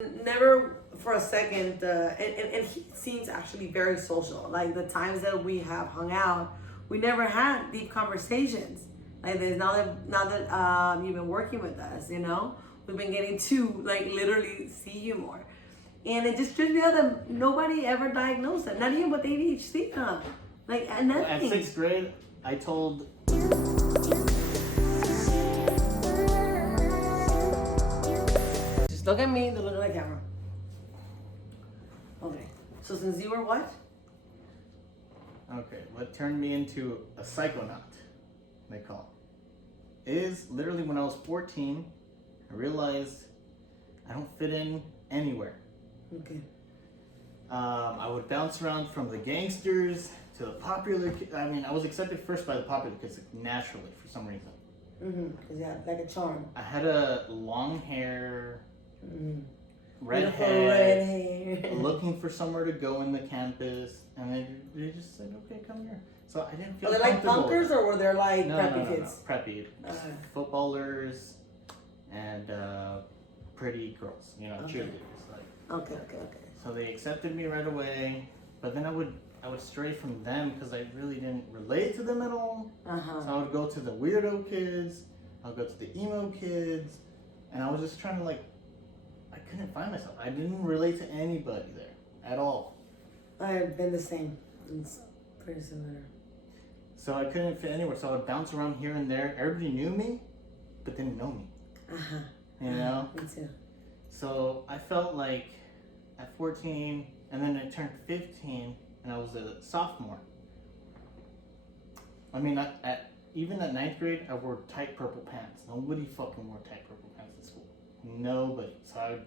Never for a second, and he seems actually very social. Like the times that we have hung out, we never had deep conversations. Like there's now that you've been working with us, we've been getting to like literally see you more, and it just trips me out that nobody ever diagnosed it, not even with ADHD, like Well, at nothing. 6th grade, I told. Just look at me, then look at the camera. Okay. So since you were what? Okay, what turned me into a psychonaut, they call it, is literally when I was 14, I realized I don't fit in anywhere. Okay. I would bounce around from the gangsters to the popular kids. I mean, I was accepted first by the popular kids naturally for some reason. Cause yeah, like a charm. I had a long hair, red Beautiful head, red hair. looking for somewhere to go in the campus, and they just said, "Okay, come here." So I didn't feel. Were they like comfortable. punkers or were they like No, preppy no, kids? no, preppy. Footballers and pretty girls, cheerleaders. Like. Okay. So they accepted me right away, but then I would stray from them because I really didn't relate to them at all. So I would go to the weirdo kids, I'll go to the emo kids, and I was just trying to I couldn't find myself. I didn't relate to anybody there at all. I've been the same. It's pretty similar. So I couldn't fit anywhere. So I would bounce around here and there. Everybody knew me, but didn't know me. You know? Me too. So I felt like at 14, and then I turned 15, and I was a sophomore. I mean, even at 9th grade, I wore tight purple pants. Nobody fucking wore tight purple pants in school. Nobody. So I would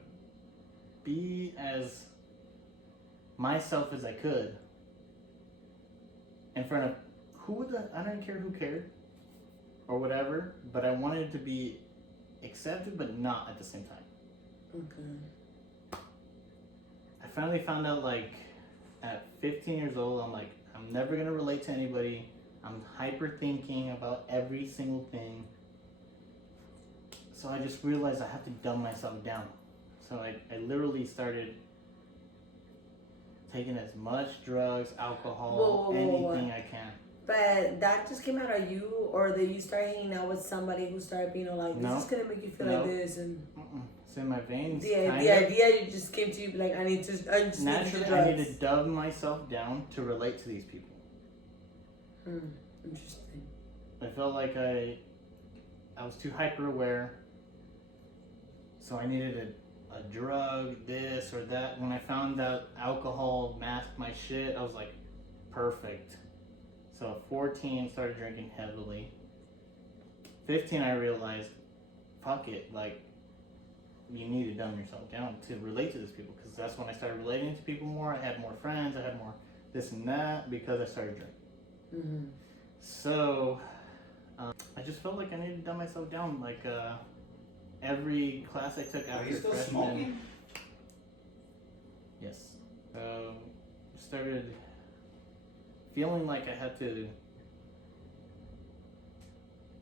be as myself as I could in front of I don't care who cared or whatever, but I wanted to be accepted, but not at the same time. Okay. I finally found out at 15 years old, I'm never gonna relate to anybody. I'm hyper thinking about every single thing. So I just realized I have to dumb myself down. So I literally started taking as much drugs, alcohol, anything I can. But that just came out of you, or that you started hanging out with somebody who started being like, this is gonna make you feel like this, and it's in my veins. The idea just came to you like, I just naturally, I need to dumb myself down to relate to these people. Interesting. I felt like I was too hyper aware, so I needed a drug, this or that. When I found out alcohol masked my shit, I was like, perfect. So at 14, started drinking heavily. 15, I realized, fuck it, you need to dumb yourself down to relate to these people, because that's when I started relating to people more. I had more friends, I had more this and that, because I started drinking. So I just felt like I needed to dumb myself down. Every class I took after freshman. Smoking? Yes. Started feeling like I had to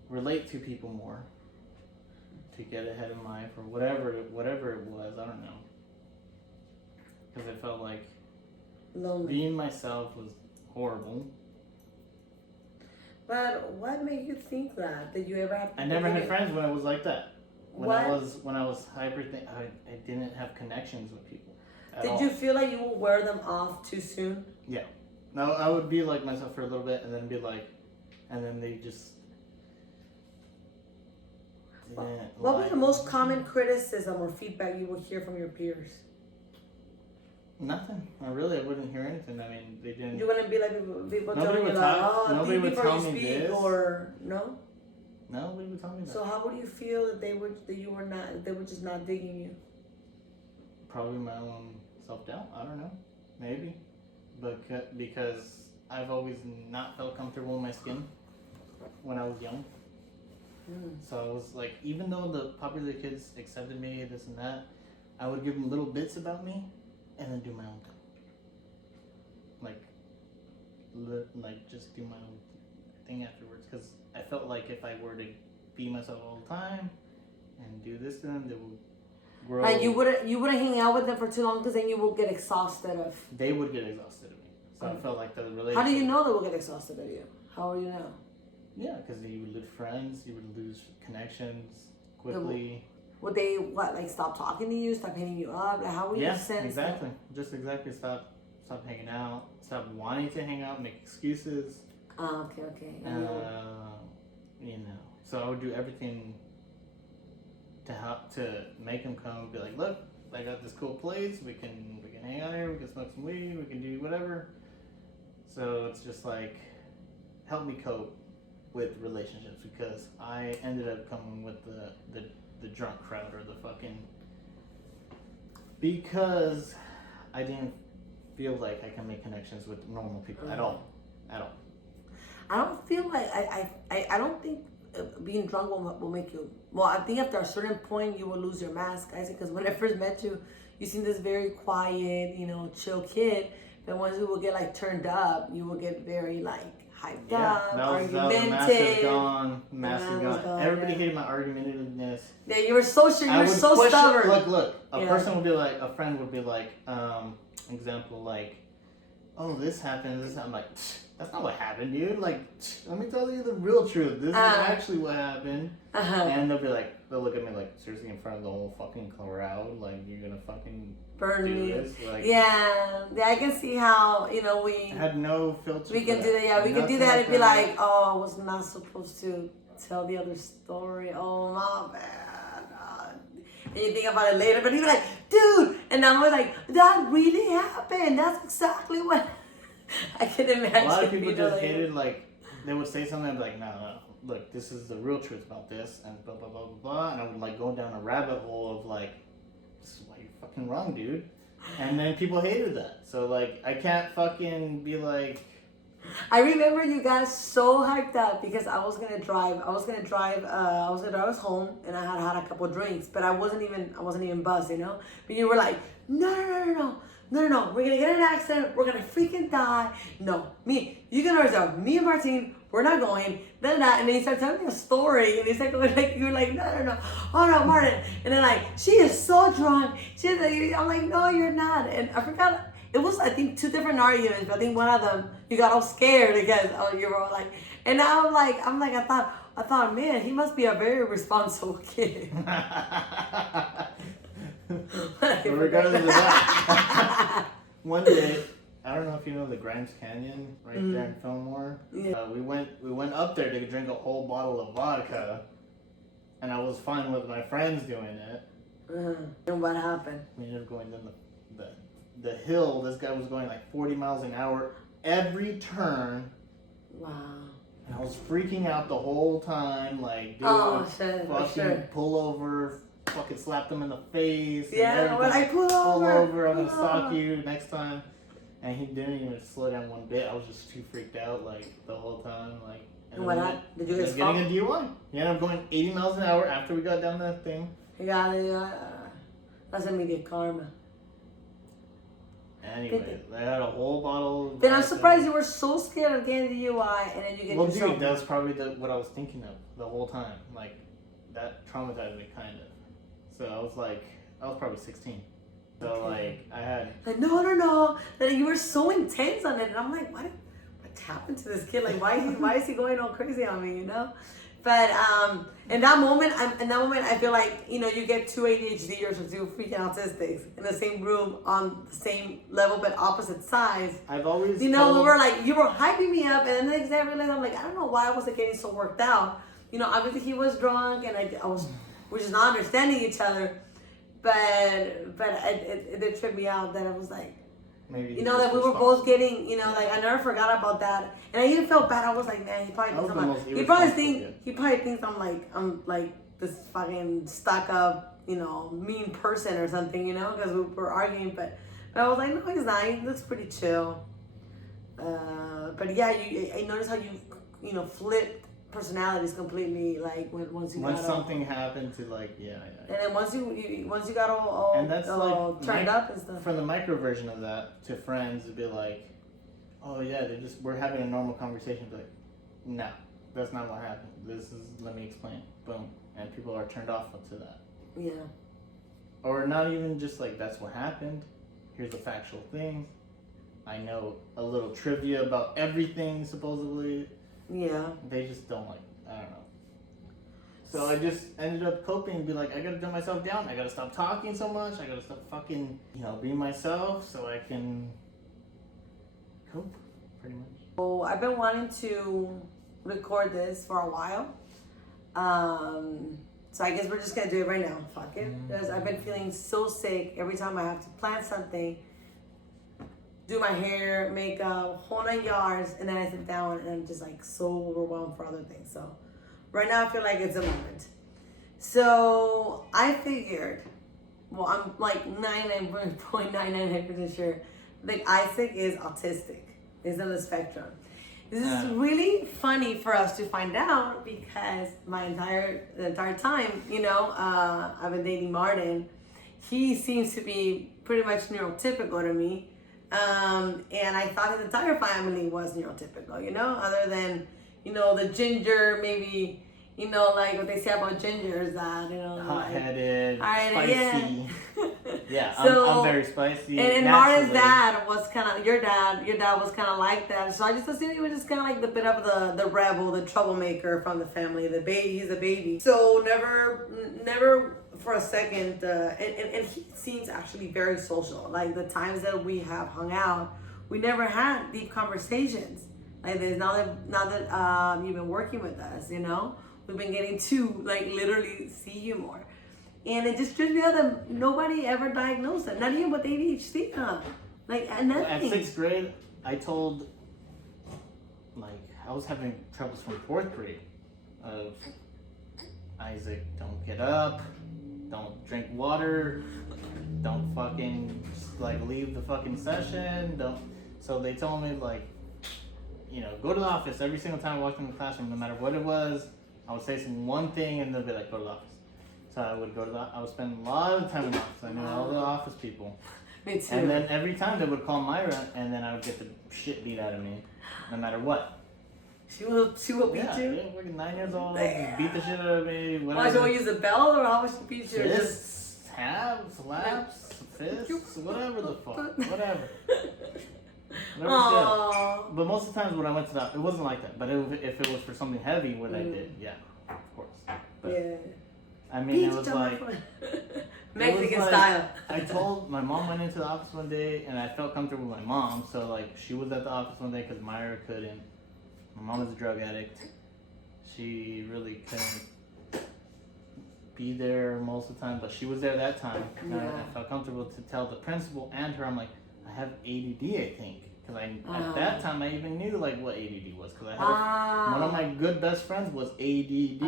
relate to people more to get ahead in life, or whatever it was. I don't know, because I felt like Lonely. being myself was horrible. But what made you think that you ever had? I never had friends when I was like that. When What? I was hyper, I didn't have connections with people. Did you feel like you would wear them off too soon? Yeah. No, I would be like myself for a little bit, and then and then they just. What was the most common criticism or feedback you would hear from your peers? Nothing. I wouldn't hear anything. I mean, they didn't. You wouldn't be like people Nobody telling you would like, talk- nobody think would before tell you me speak, this. or no? Nobody would tell me that. So how would you feel that they were just not digging you? Probably my own self-doubt. I don't know. Maybe. But because I've always not felt comfortable in my skin when I was young. So I was like, even though the popular kids accepted me, this and that, I would give them little bits about me and then do my own thing. Just do my own thing afterwards. Because I felt like if I were to be myself all the time and do this to them, they would grow. And you wouldn't hang out with them for too long because then you will get exhausted of. They would get exhausted of me. So I felt like the relationship. How do you know they will get exhausted of you? How will you know? Yeah, because you would lose friends, you would lose connections quickly. Would they stop talking to you, stop hitting you up? Like, how would you sense? Exactly. Just exactly. Stop hanging out. Stop wanting to hang out. Make excuses. Okay. You know. So I would do everything to help to make them come. Be like, look, I got this cool place. We can hang out here. We can smoke some weed. We can do whatever. So it's just like help me cope with relationships because I ended up coming with the drunk crowd or the fucking because I didn't feel like I can make connections with normal people at all. I don't feel like I don't think being drunk will make you. Well, I think after a certain point you will lose your mask. I think because when I first met you, you seemed this very quiet, chill kid. But once you will get like turned up, you will get very like hyped up, argumentative. The mask is gone. Mask is gone. Everybody hated my argumentativeness. Yeah, you were so sure. You were so stubborn. Look. A person would be like, a friend would be like, example like, oh, this happened. I'm like, that's not what happened, dude. Like, let me tell you the real truth. This is actually what happened. And they'll look at me like, seriously, in front of the whole fucking crowd, like, you're gonna fucking burn do me. this? Like, yeah, I can see how, we had no filter. We can do that, yeah. We can do that and be like, oh, I was not supposed to tell the other story. Oh, my bad. And you think about it later, but you're like, dude. And I'm like, that really happened. That's exactly what I can imagine. A lot of people just hated, like, they would say something and be like, no, look, this is the real truth about this, and blah, blah, blah, blah, blah. And I would, like, go down a rabbit hole of, like, this is why you're fucking wrong, dude. And then people hated that. So, like, I can't fucking be like... I remember you guys so hyped up because I was gonna drive us home and I had a couple drinks, but I wasn't even buzzed, But you were like, no, we're gonna get in an accident, we're gonna freaking die. No, you can reserve me and Martine, we're not going, and then you start telling me a story, and you were like, no, oh no, Martin, and then like, she is so drunk, I'm like, no, you're not, and I forgot. It was, I think, 2 different arguments, but I think one of them, you got all scared because, you were all like, and I'm like, I thought, man, he must be a very responsible kid. Regardless of that, one day, I don't know if you know the Grimes Canyon right there in Fillmore. Yeah. We went up there to drink a whole bottle of vodka, and I was fine with my friends doing it. And what happened? We ended up going down the hill. This guy was going like 40 miles an hour every turn. Wow. And I was freaking out the whole time, like, dude, fucking pull over, fucking slap them in the face. Yeah, when I pull over, I'm gonna stalk you next time. And he didn't even slow down one bit. I was just too freaked out, like, the whole time, like. And what happened? Did you guys getting a DUI? Yeah, I'm going 80 miles an hour after we got down that thing. Yeah, that's immediate karma. Anyway, they had a whole bottle. Then I'm surprised you were so scared of getting the DUI and then you get yourself. Well, dude, that's probably what I was thinking of the whole time. Like, that traumatized me kind of. So I was probably 16. So okay. Like I had. Like no. Like you were so intense on it, and I'm like, what happened to this kid? Like why is he going all crazy on me? But in that moment, I feel like you get 2 ADHDers or 2 freaking autistics in the same room on the same level but opposite sides. I've always we were like, you were hyping me up, and then the next day I realized I'm like, I don't know why I wasn't getting so worked out. Obviously he was drunk, and we're just not understanding each other. But it did trip me out that I was like. Maybe that we were both getting, like I never forgot about that, and I even felt bad. I was like, man, he probably thinks I'm like this fucking stuck up, mean person or something, because we were arguing. But I was like, no, he's not. He looks pretty chill. But yeah, I noticed how you flipped personalities completely, like once something happened to like and then once you got all and that's like turned up and stuff. From the micro version of that to friends, it'd be like, oh yeah, we're having a normal conversation, but like, no, that's not what happened. Let me explain. Boom, and people are turned off to that. Yeah. or not even just like that's what happened. Here's a factual thing. I know a little trivia about everything supposedly. Yeah. They just don't like. I don't know. So I just ended up coping and be like, I gotta dumb myself down. I gotta stop talking so much. I gotta stop fucking, being myself so I can cope, pretty much. So I've been wanting to record this for a while. So I guess we're just gonna do it right now. Fuck it. Because I've been feeling so sick every time I have to plan something, do my hair, makeup, whole 9 yards, and then I sit down and I'm just like so overwhelmed for other things. So right now I feel like it's a moment. So I figured, well, I'm like 99.99% sure that Isaac is autistic. He's on the spectrum. This is really funny for us to find out because the entire time, I've been dating Martin. He seems to be pretty much neurotypical to me. And I thought his entire family was neurotypical, other than, the ginger, maybe, like what they say about gingers, that, hot-headed, spicy. Yeah. Yeah, So, I'm very spicy. And Marta's dad was kind of, your dad was kind of like that. So I just assumed he was just kind of like the bit of the rebel, the troublemaker from the family, the baby. He's a baby. So never for a second, and he seems actually very social. Like the times that we have hung out, we never had deep conversations like this. Now that you've been working with us, we've been getting to like literally see you more. And it just trips me out that nobody ever diagnosed it. Not even with ADHD. Like, nothing. At 6th grade, I told, I was having troubles from 4th grade of, Isaac, don't get up, don't drink water, don't fucking, leave the fucking session, don't. So they told me, go to the office every single time I walked in the classroom, no matter what it was. I would say one thing and they'll be like, go to the office. So I would spend a lot of time in the office. I knew all the office people. Me too. And then every time they would call Myra, and then I would get the shit beat out of me, no matter what. She will beat you? Yeah, fucking 9 years old, beat the shit out of me, whatever. Why, she will use a belt, or how much she beat you? Fists, tabs, slaps, fists, whatever the fuck, whatever. Shit. But most of the times when I went to that, it wasn't like that. But if it was for something heavy, what I did, yeah, of course. But, yeah. I mean, it was like Mexican style. I told my mom went into the office one day, and I felt comfortable with my mom. So she was at the office one day because Myra couldn't. My mom was a drug addict. She really couldn't be there most of the time, but she was there that time. And I felt comfortable to tell the principal and her, I'm like, I have ADD, I think. Because at that time, I even knew what ADD was. Because I had one of my good best friends was ADD.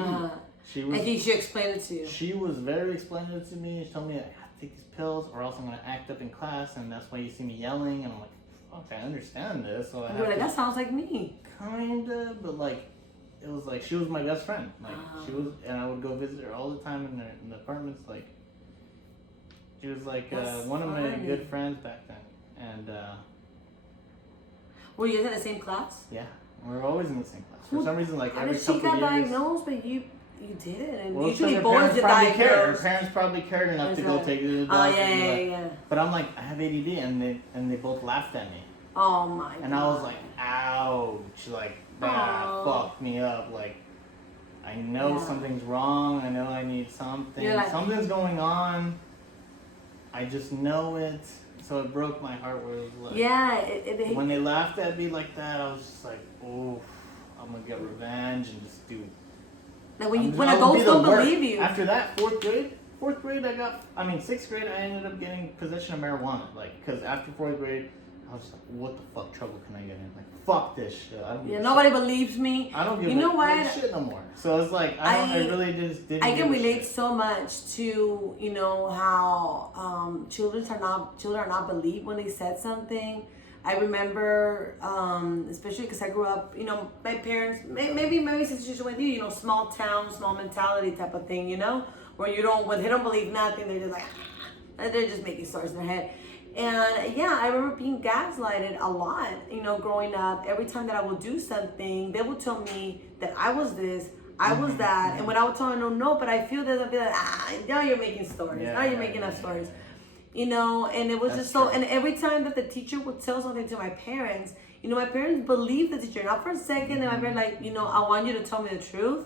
I think she explained it to you. She was very explaining it to me. She told me I have to take these pills or else I'm going to act up in class, and that's why you see me yelling. And I'm like, fuck, I understand this. So You're like, that sounds like me. Kinda, but it was she was my best friend. She was, and I would go visit her all the time in the apartments. She was one of my good friends back then. And were you in the same class? Yeah, we were always in the same class. For some reason, every couple of years. She got diagnosed, but you did, and well, usually her boys get diagnosed. Her parents probably cared enough to go take her to the doctor. Yeah. But I'm like, I have ADD, and they both laughed at me. Oh my god. And I was like, ouch, that fucked me up. I know something's wrong. I know I need something. Something's going on. I just know it. So it broke my heart where it was when they laughed at me like that, I was just like, oh, I'm gonna get revenge and just do. When adults don't believe you. After that, 4th grade, 6th grade, I ended up getting possession of marijuana. Because after 4th grade, I was like, what the fuck trouble can I get in? Fuck this shit. I don't give nobody shit. Believes me. I don't give a shit no more. So it's I really just didn't. I can relate so much to how children are not believed when they said something. I remember, especially because I grew up, my parents, maybe situation with you, small town, small mentality type of thing, where when they don't believe nothing, they're just they're just making stories in their head. And I remember being gaslighted a lot, growing up. Every time that I would do something, they would tell me that I was this, I was that. And when I would tell her, no, but I feel this, I'd be like, now you're making stories. Yeah, now you're making up stories. You know, and it was That's just so, true. and every time that the teacher would tell something to my parents, you know, my parents believed the teacher. Not for a second, and my parents like, you know, I want you to tell me the truth.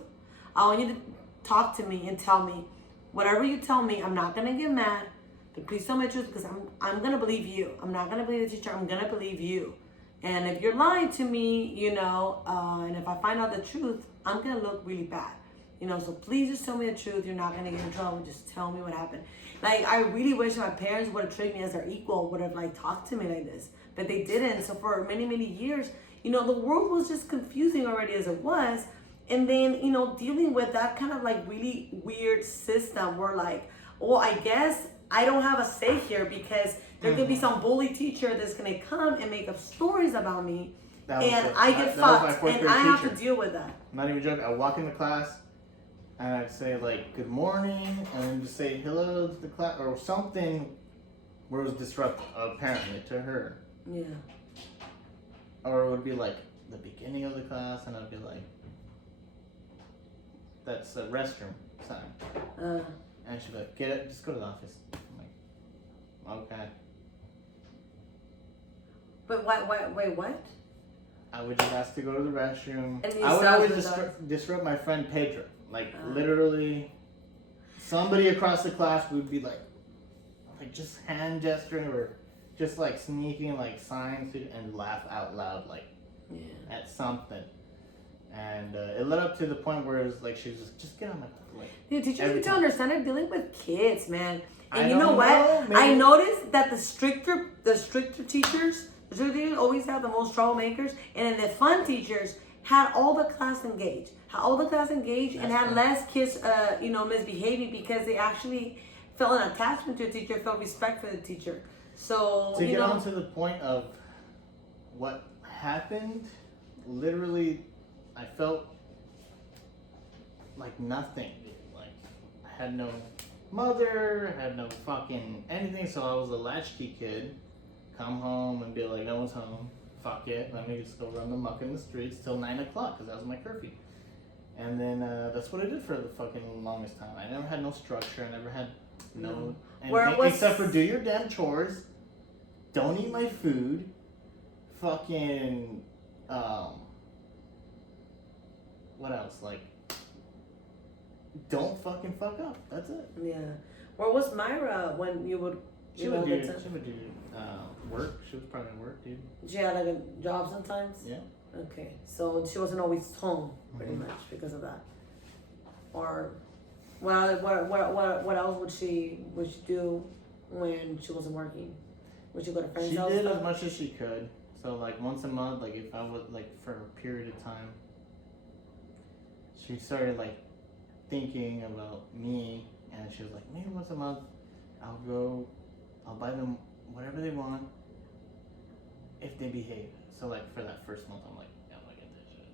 I want you to talk to me and tell me whatever you tell me. I'm not gonna get mad, but please tell me the truth because I'm gonna believe you. I'm not gonna believe the teacher. I'm gonna believe you. And if you're lying to me, you know, and if I find out the truth, I'm gonna look really bad. You know, so please just tell me the truth. You're not gonna get in trouble. Just tell me what happened. Like, I really wish my parents would have treated me as their equal, would have like talked to me like this, but they didn't. So for many, many years, you know, the world was just confusing already as it was. And then, you know, dealing with that kind of like really weird system where like, oh, I guess I don't have a say here because there could be some bully teacher that's gonna come and make up stories about me, and I get fucked, and I have to deal with that. I'm not even joking. I walk into class, and I'd say like good morning, and then just say hello to the class or something, where it was disruptive apparently to her. Yeah. Or it would be like the beginning of the class, and I'd be like, "That's a restroom sign," and she'd be like, "Get it, just go to the office." I'm like, "Okay." But wait, what? I would just ask to go to the restroom. And I would always disrupt my friend Pedro. Like literally, somebody across the class would be like just hand gesturing or just like sneaking like signs and laugh out loud like at something. And it led up to the point where it was like she was just get on my like. Dude, teachers need to understand they're dealing with kids, man. And you I know what? maybe. I noticed that the stricter teachers always have the most troublemakers, and then the fun teachers had all the class engaged, and had less kids, you know, misbehaving because they actually felt an attachment to a teacher, felt respect for the teacher. So to get on to the point of what happened, literally, I felt like nothing. Like I had no mother, had no fucking anything, so I was a latchkey kid. Come home and be like, no one's home. Fuck it. Let me just go run the muck in the streets till 9 o'clock because that was my curfew. And then that's what I did for the fucking longest time. I never had no structure. I never had no anything except for do your damn chores. Don't eat my food. Fucking what else? Like don't fucking fuck up. That's it. Yeah. Where was Myra when you would? She would do work. She was probably at work, dude. She had like a job sometimes? Yeah. Okay. So she wasn't always home pretty much because of that. Or what else would she do when she wasn't working? Would she go to friends' house? She did as much as she could. So like once a month, like if I would like for a period of time, she started like thinking about me, and she was like, maybe once a month I'll buy them whatever they want if they behave. So like for that first month, I'm like, yeah, I'm gonna get that shit.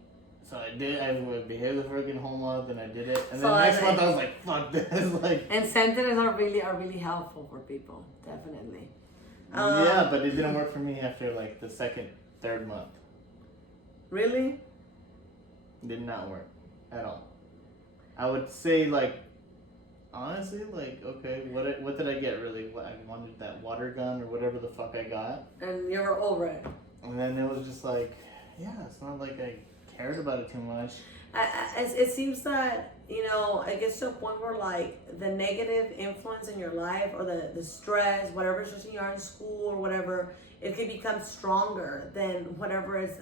So I did. I would behave the freaking whole month, and I did it. And then next month, I was like, fuck this. Like incentives are really helpful for people, definitely. Yeah, but it didn't work for me after like the second, third month. Really? Did not work at all. I would say like. Honestly, like, okay, what did I get really? I wanted that water gun or whatever the fuck I got. And you were over it. And then it was just like, yeah, it's not like I cared about it too much. It seems that, you know, it gets to a point where like the negative influence in your life or the stress, whatever stress you are in school or whatever, it can become stronger than whatever is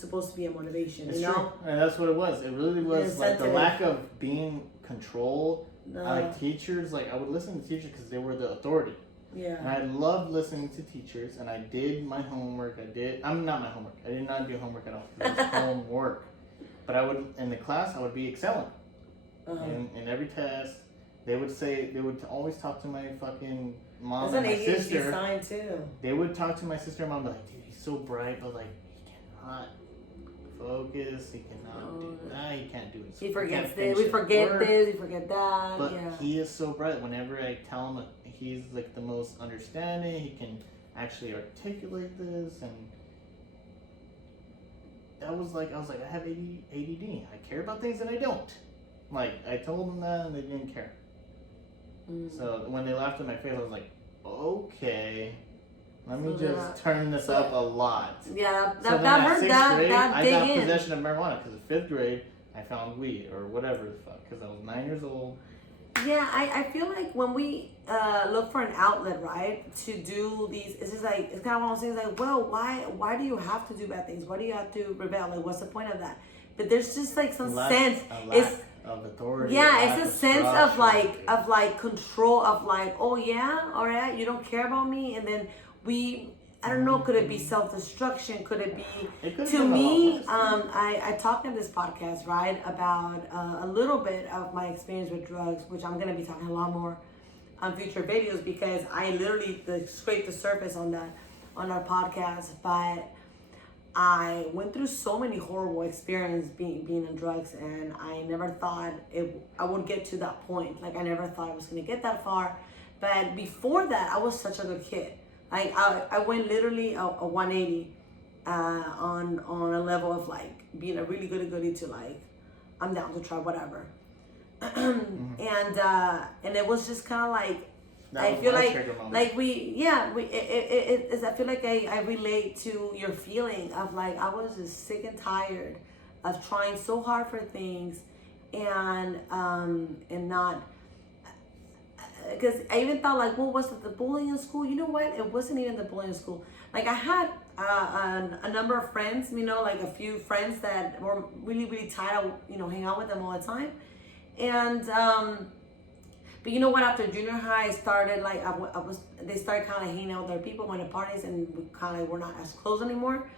supposed to be a motivation. It's you know? true. And that's what it was. It really was like the lack of being controlled. Like teachers, like I would listen to teachers because they were the authority. Yeah. And I loved listening to teachers, and I did my homework. I did not my homework. I did not do homework at all. It was homework. But I would, in the class, I would be excelling. In every test, they would always talk to my fucking mom and my sister. Sign too. They would talk to my sister and mom like, dude, he's so bright, but like he cannot focus, he cannot do that, he can't do it. He forgets this, we forget this, we forget that. But he is so bright. Whenever I tell him he's like the most understanding, he can actually articulate this, and I was like, I have ADD. I care about things and I don't. Like, I told them that and they didn't care. So when they laughed in my face, I was like, okay, let me just turn this up a lot. Yeah, that hurt. Grade, That I dig got in. possession of marijuana because in 5th grade, I found weed or whatever the fuck because I was 9 years old. Yeah, I feel like when we look for an outlet, right, to do these, it's just like, it's kind of one of those things like, well, why do you have to do bad things? Why do you have to rebel? Like, what's the point of that? But there's just like some sense. It's of authority. Yeah, it's a sense of like control of like, oh yeah, all right, you don't care about me, and then I don't know, could it be self-destruction? Could it be, to me, I talked in this podcast, right, about a little bit of my experience with drugs, which I'm going to be talking a lot more on future videos because I literally scraped the surface on our podcast, but I went through so many horrible experiences being on drugs, and I never thought I would get to that point. Like, I never thought I was going to get that far, but before that, I was such a good kid. Like I went literally a 180 on a level of like being a really good goodie to like I'm down to try whatever, and it was just kind of like I feel like I feel like I relate to your feeling of like I was just sick and tired of trying so hard for things and not. Because I even thought like, well, was it the bullying in school? You know what? It wasn't even the bullying in school. Like I had a number of friends, you know, like a few friends that were really, really tight. I, you know, hang out with them all the time. And, but you know what? After junior high, I started like, they started kind of hanging out with other people, went to parties, and we kind of were not as close anymore.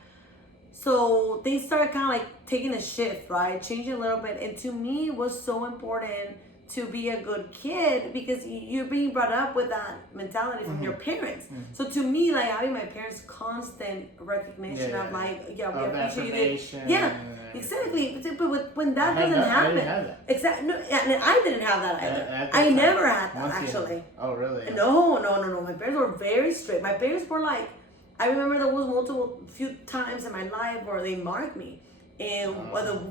So they started kind of like taking a shift, right? Changing a little bit. And to me, it was so important to be a good kid because you're being brought up with that mentality from your parents. So to me, like having my parents' constant recognition of like, we appreciate it. Yeah, exactly. But when that doesn't happen, I didn't have that. Exactly. No, and I didn't have that either. I never had that actually. Oh really? No. My parents were very strict. My parents were like, I remember there was few times in my life where they marked me. And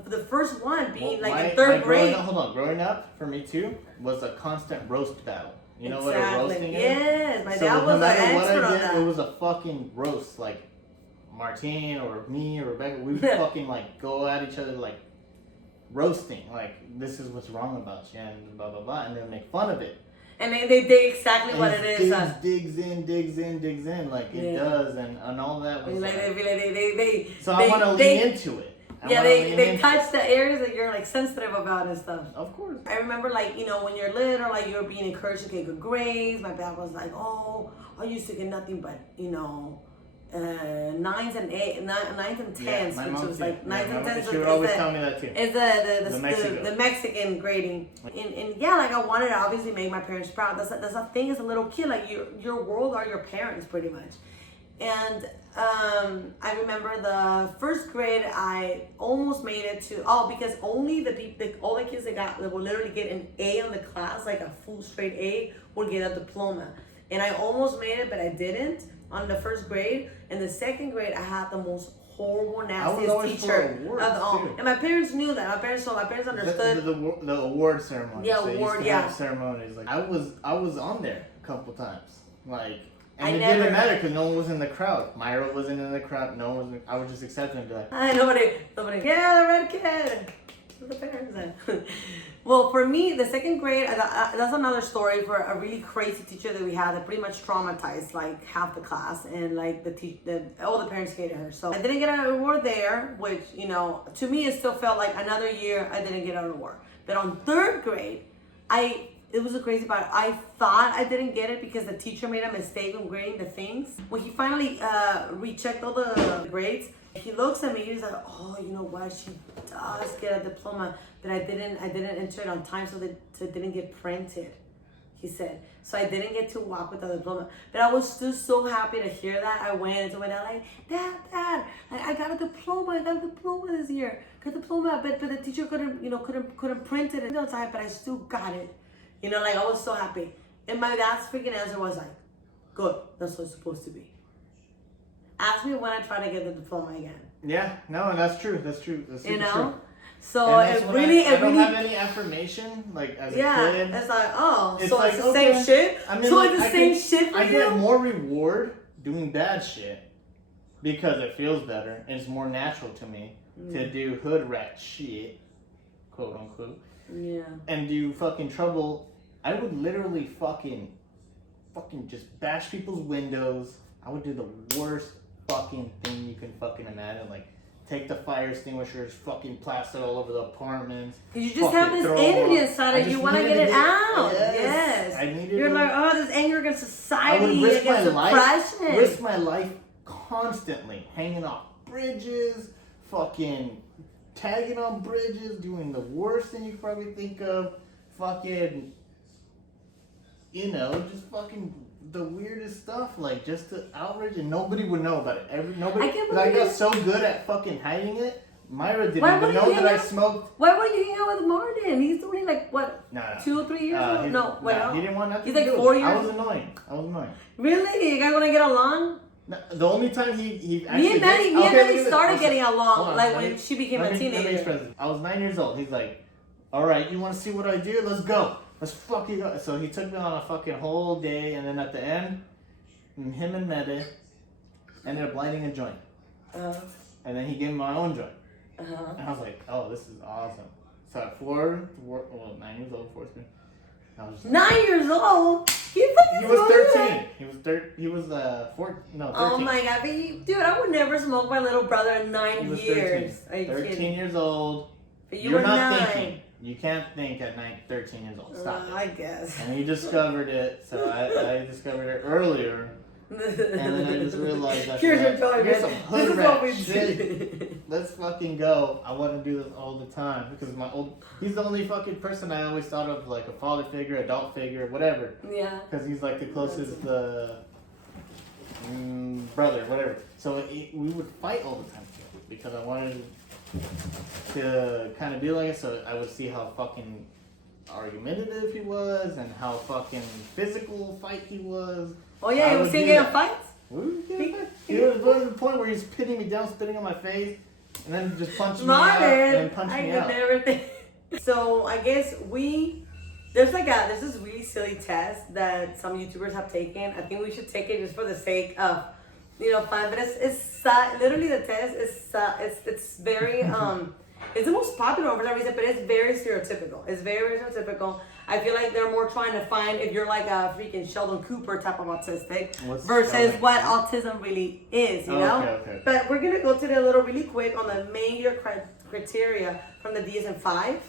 the first one being like in 3rd grade. Growing up for me too was a constant roast battle. You know what a roasting is? Yes, my dad was an expert on that. It was a fucking roast. Like Martine or me or Rebecca, we would fucking like go at each other like roasting. Like this is what's wrong about you and blah blah blah, and they'll make fun of it. And they dig exactly what it is. Digs in like it does, and all that was. So I want to lean into it. They touch the areas that you're like sensitive about and stuff. Of course. I remember like, you know, when you're little, like you're being encouraged to get good grades. My dad was like, oh, I used to get nothing but, you know, 9s and 10s, which was like 9s and 10s. She would always tell me that too. It's the Mexican grading, and yeah, like I wanted to obviously make my parents proud. That's a thing as a little kid. Like your world are your parents pretty much. And I remember the 1st grade, I almost made it to because only all the kids that would literally get an A on the class, like a full straight A, would get a diploma. And I almost made it, but I didn't on the 1st grade. In the 2nd grade, I had the most horrible, nastiest teacher of all. And my parents knew that. My parents understood the award ceremony. Yeah, award. Yeah, ceremonies. Like I was on there a couple times, like. And it didn't matter because no one was in the crowd. Myra wasn't in the crowd. No one was. I was just accepting it. Like, nobody. Yeah, the red kid. The parents then. Well, for me, the 2nd grade, that's another story for a really crazy teacher that we had that pretty much traumatized like half the class, and like all the parents hated her. So I didn't get an award there, which, you know, to me it still felt like another year I didn't get an award. But on 3rd grade, it was a crazy part. I thought I didn't get it because the teacher made a mistake when grading the things. When he finally rechecked all the grades, he looks at me and he's like, oh, you know what? She does get a diploma, but I didn't enter it on time, so it didn't get printed, he said. So I didn't get to walk with the diploma. But I was still so happy to hear that. I went to my dad like, Dad, I got a diploma. I got a diploma this year. Got a diploma, but the teacher couldn't print it on time, but I still got it. You know, like I was so happy. And my dad's freaking answer was like, good, that's what it's supposed to be. Ask me when I try to get the diploma again. Yeah, no, and that's true. That's true. That's super true. So it really, I don't have any affirmation like as a kid. It's like, oh, it's so like, it's the same shit. I mean, so like, it's the same shit for I you. get more reward doing bad shit because it feels better and it's more natural to me to do hood rat shit, quote unquote. Yeah. And do fucking trouble. I would literally fucking just bash people's windows. I would do the worst fucking thing you can fucking imagine, like. Take the fire extinguishers, fucking plaster all over the apartments. You just have this energy inside of you. You want to get it out. Yes. I needed You're it. like, oh, this anger against society, I would risk against depression. risk my life constantly, hanging off bridges, fucking tagging on bridges, doing the worst thing you could probably think of, fucking, just fucking the weirdest stuff, like just to outrage, and nobody would know about it. Nobody. I got so good at fucking hiding it. Myra didn't even know that I smoked. Why would you hang out with Martin? He's only like what? No. 2 or 3 years old? No, wait. He didn't want nothing. He's like 4 years. I was annoying. Really? You guys want to get along? No, the only time he actually me and Maddie started getting along when she became a teenager. I was 9 years old. He's like, all right, you want to see what I do? Let's go. Let's fucking go. So he took me on a fucking whole day, and then at the end, him and Mede ended up lighting a joint. And then he gave me my own joint. And I was like, oh, this is awesome. So at 9 years old, 4 spin. I was just 9 years old? He was 13. He was 13. Oh my god, but dude, I would never smoke my little brother in 9 years. 13. Are you 13 kidding? Years old. But you're not 9. Thinking. You can't think at 13 years old. Stop it. I guess. And he discovered it, so I discovered it earlier. And then I just realized that here's some hood rat shit. Let's fucking go. I want to do this all the time because he's the only fucking person I always thought of, like a father figure, adult figure, whatever. Yeah. Because he's like the closest brother, whatever. So we would fight all the time because I wanted to kind of be like it, so I would see how fucking argumentative he was and how fucking physical fight he was. Oh yeah, he was singing a fight? He was to the point where he's pinning me down, spitting on my face, and then just punching me out and then punching me out. Never think. So I guess there's this really silly test that some YouTubers have taken. I think we should take it just for the sake of fun, but it's literally the test is it's very it's the most popular one for some reason, but it's very stereotypical. It's very, very stereotypical. I feel like they're more trying to find if you're like a freaking Sheldon Cooper type of autistic versus what autism really is, you know? Okay. But we're gonna go to the little really quick on the major criteria from the DSM-5.